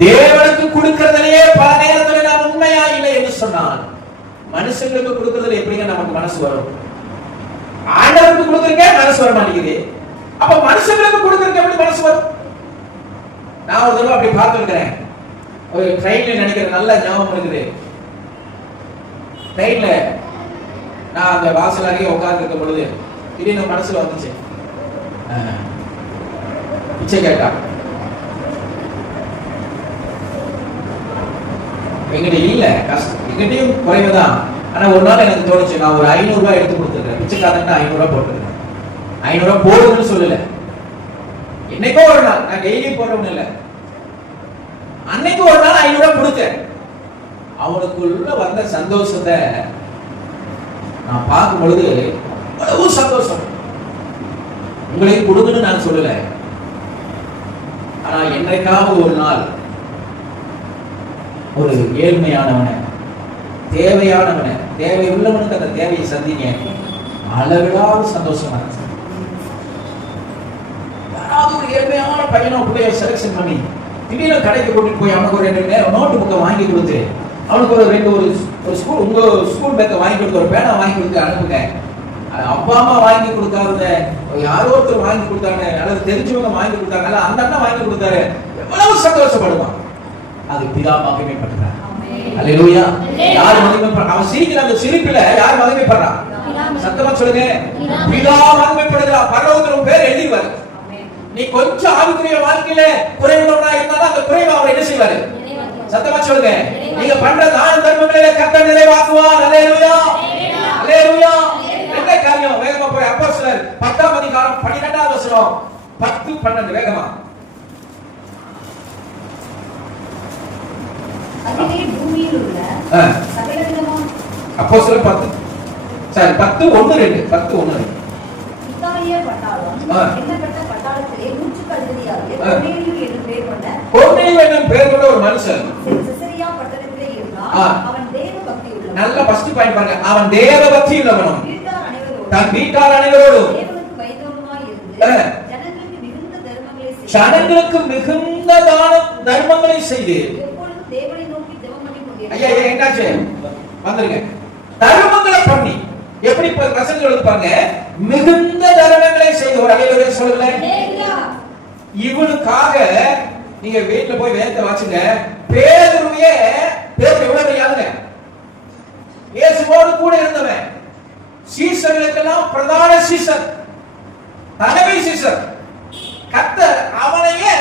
தேவனுக்கு கொடுக்கறதுலயே பல நேரத்துல நான் உண்மையா இல்லை என்று சொன்னால் மனுஷங்களுக்கு கொடுக்கறதுல எப்படிங்க நமக்கு மனசு வரும்? ஆண்டவருக்கு கொடுக்கறதுக்கே மனசு வர மாட்டேங்குது. அப்ப மனுஷங்களுக்கு கொடுக்கறதுக்கு எப்படி மனசு வரும்? நான் ஒரு தடவை அப்படி பார்த்துருக்கிறேன். ஒரு ட்ரெயின்ல நினைக்கிற நல்ல ஞாபகம் இருக்குது. ட்ரெயின்ல நான் அந்த வாசல் அருகே உட்கார்ந்து இருக்கும் பொழுது திடீர்னு மனசுல வந்துச்சு. பிச்சை கேட்டான் எங்கிட்ட இல்ல கஷ்டம் எங்கிட்டயும் குறைவுதான். ஆனா ஒரு நாள் எனக்கு தோணுச்சு நான் ஒரு ஐநூறு ரூபாய் எடுத்து கொடுத்துருக்கேன். பிச்சைக்காரன் ஐநூறு ரூபாய் போட்டுருக்கேன். ஐநூறு ரூபாய் போடுதுன்னு சொல்லல. என்னைக்கோ ஒரு நாள் நான் டெய்லி போடுறவன் இல்ல அன்னைக்கு ஒரு நாள் ஐநூறு ரூபாய் கொடுத்தேன். அவனுக்குள்ள வந்த சந்தோஷத்தை நான் பார்க்கும் பொழுது அவ்வளவு சந்தோஷம். உங்களுக்கு கொடுங்கன்னு நான் சொல்லல. ஆனா என்னைக்காவது ஒரு நாள் ஒரு ஏழ்மையானவனை தேவையானவனை தேவை உள்ளவனுக்கு அந்த தேவையை சந்திங்க. அளவிடாத சந்தோஷமா யாராவது ஒரு ஏழ்மையான பையனை பிள்ளைய செலெக்ஷன் பண்ணி திடீர்னு கடைக்கு கூட்டிட்டு போய் அவனுக்கு ஒரு ரெண்டு நேரம் நோட்டு புக்கை வாங்கி கொடுத்து அவனுக்கு ஒரு ரெண்டு ஒரு ஒரு ஸ்கூல் உங்க ஸ்கூல் பேக்கை வாங்கி கொடுத்து ஒரு பேனா வாங்கி கொடுத்து அனுப்புங்க. அப்பா அம்மா வாங்கி கொடுக்காத யாரோ ஒருத்தர் வாங்கி கொடுத்தாங்க அல்லது தெரிஞ்சவங்க வாங்கி கொடுத்தாங்க அல்ல அந்த அண்ணன் வாங்கி கொடுத்தாரு. பிதா மகிமைப்பட்டார் அல்லேலூயா. யார் மகிமைப்படுறா அவன் சிரிக்கிற அந்த சிரிப்புல யார் மகிமைப்படுறா சத்தமா சொல்லுங்க. பிதா மகிமைப்படுகிறா பரலோகத்துல பேர் எழுதிவாரு நீ கொஞ்சம் ஆவிக்குரிய வாழ்க்கையில குறைவுள்ளவனா இருந்தாலும் அந்த குறைவை அவர் என்ன செய்வாரு? சத்தமா சொல்லுங்க. நீங்க பண்ற தான தர்மங்களில கர்த்தர் நிறைவாக்குவார் அல்லேலூயா. அல்லேலூயா. என்ன காரியம்? வேகமா போய் அப்போஸ்தலர் பத்தாம் அதிகாரம் பன்னிரெண்டாவது வசனம். பத்து பன்னெண்டு வேகமா. சகலவிதமான அப்போஸ்தலர் பத்து. சரி பத்து ஒண்ணு ரெண்டு. பத்து ஒண்ணு ரெண்டு. பேர் கொண்ட ஒரு மனுஷன். நல்ல ஃபர்ஸ்ட் பாயிண்ட் பாருங்க. அவன் தேவ பக்தி உள்ளவனும் தன் வீட்டார் அனைவரோடும். ஜனங்களுக்கு மிகுந்த தர்மங்களை செய்து தேவனை நோக்கி ஜெபம் பண்ணி ஐயா ஐயா, என்னாச்சு? வந்துருங்க. தர்மங்களை பண்ணி. எப்படி இப்ப வசனங்கள் இருப்பாங்க மிகுந்த தர்மங்களை செய்து ஒரு அலையில சொல்லுங்களேன் இவனுக்காக நீங்க வீட்டுல போய் வேதத்தை வாச்சுங்க பேதுருவே பேதுரு எவ்வளவு பெரியாதுங்க இயேசுவோடு கூட இருந்தவன். சீசர்களுக்கெல்லாம் பிரதான சீசன் தலைமை சீசன் கத்தர் அவனையே